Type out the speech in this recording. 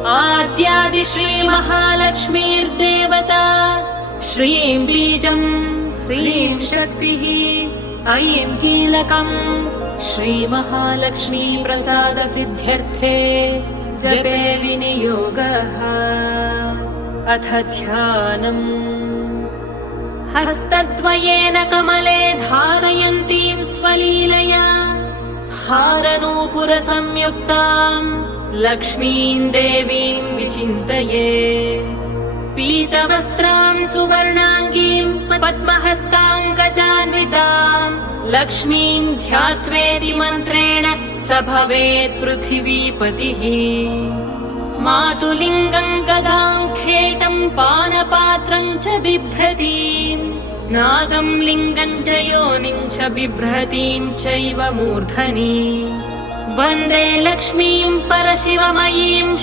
आद्यादि श्रीमहालक्ष्मीर्देवता श्रीं बीजं ह्रीं शक्तिः ऐं कीलकम् श्रीमहालक्ष्मी प्रसादसिद्ध्यर्थे जपे विनियोगः। अथ ध्यानम्। हस्तद्वयेन कमले धारयन्तीं स्वलीलया हारनूपुरसंयुक्ताम् लक्ष्मीं देवीं विचिन्तये। पीतवस्त्रां सुवर्णाङ्गीं पद्महस्ताङ्गजान्विताम् लक्ष्मीं ध्यात्वेति मन्त्रेण स भवेत् पृथिवीपतिः। मातुलिङ्गं गदां खेटं पानपात्रं च बिभ्रतीम् नागं लिङ्गं च योनिं च बिभ्रतीं चैव मूर्धनि। वन्दे लक्ष्मीं परशिवमयीं